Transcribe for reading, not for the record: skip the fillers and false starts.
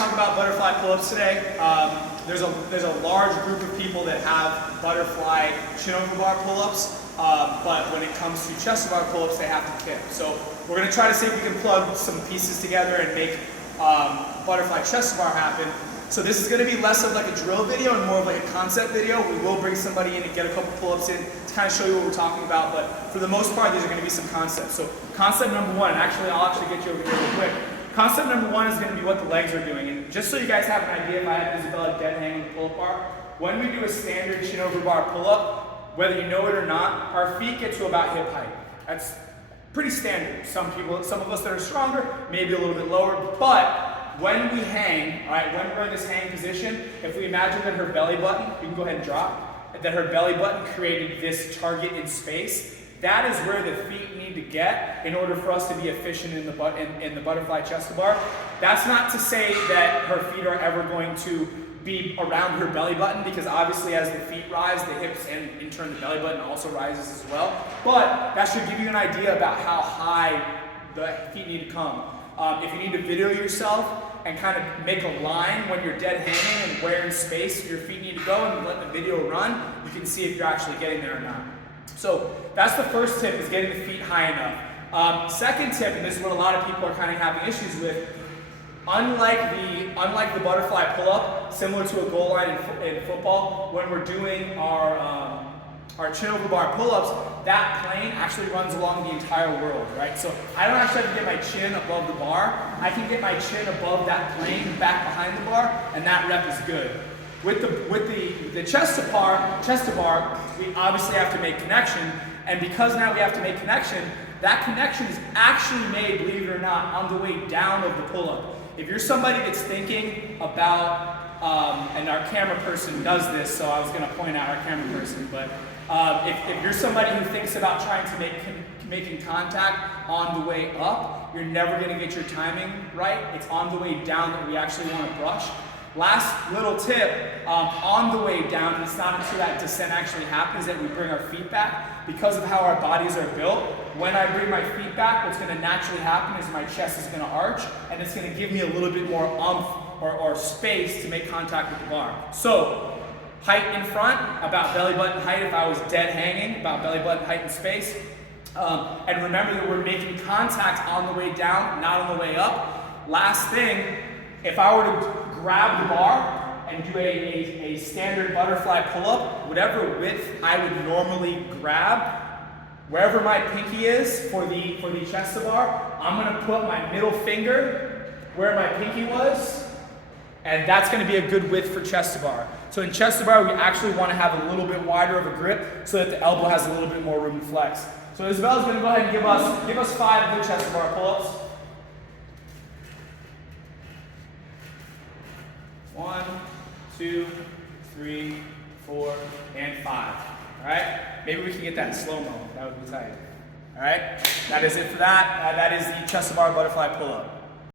talk about butterfly pull-ups today. There's a large group of people that have butterfly chin over bar pull-ups, but when it comes to chest to bar pull-ups, they have to tip. So we're going to try to see if we can plug some pieces together and make butterfly chest to bar happen. So this is going to be less of like a drill video and more of like a concept video. We will bring somebody in and get a couple pull-ups in to kind of show you what we're talking about, but for the most part, these are going to be some concepts. So concept number one, and I'll actually get you over here real quick. Concept number one is going to be what the legs are doing. And just so you guys have an idea, if I have Isabella dead hanging the pull-up bar, when we do a standard chin over bar pull-up, whether you know it or not, our feet get to about hip height. That's pretty standard. Some of us that are stronger, maybe a little bit lower, but when we hang, all right, when we're in this hang position, if we imagine that her belly button, you can go ahead and drop, that her belly button created this target in space, that is where the feet need to get in order for us to be efficient in the butterfly chest to bar. That's not to say that her feet are ever going to be around her belly button, because obviously as the feet rise, the hips and in turn the belly button also rises as well. But that should give you an idea about how high the feet need to come. If you need to video yourself and kind of make a line when you're dead hanging and where in space your feet need to go and let the video run, you can see if you're actually getting there or not. So that's the first tip, is getting the feet high enough. Second tip, and this is what a lot of people are kind of having issues with, unlike the butterfly pull-up, similar to a goal line in football, when we're doing our chin over bar pull-ups, that plane actually runs along the entire world, right? So I don't actually have to get my chin above the bar. I can get my chin above that plane back behind the bar, and that rep is good. With the chest to bar, we obviously have to make connection, and because now we have to make connection, that connection is actually made, believe it or not, on the way down of the pull-up. If you're somebody that's thinking about, and our camera person does this, so I was going to point out our camera person, but if you're somebody who thinks about trying to making contact on the way up, you're never going to get your timing right. It's on the way down that we actually want to brush. Last little tip, on the way down, and it's not until that descent actually happens that we bring our feet back. Because of how our bodies are built, when I bring my feet back, what's going to naturally happen is my chest is going to arch, and it's going to give me a little bit more oomph or space to make contact with the bar. So, height in front, about belly button height if I was dead hanging, about belly button height in space. And remember that we're making contact on the way down, not on the way up. Last thing, if I were to grab the bar and do a standard butterfly pull-up, whatever width I would normally grab, wherever my pinky is for the chest to bar, I'm going to put my middle finger where my pinky was, and that's going to be a good width for chest to bar. So in chest to bar, we actually want to have a little bit wider of a grip so that the elbow has a little bit more room to flex. So Isabella's going to go ahead and give us 5 good chest to bar pull-ups. 1, 2, 3, 4, and 5. All right? Maybe we can get that in slow-mo. That would be tight. All right? That is it for that. That is the chest to bar butterfly pull-up.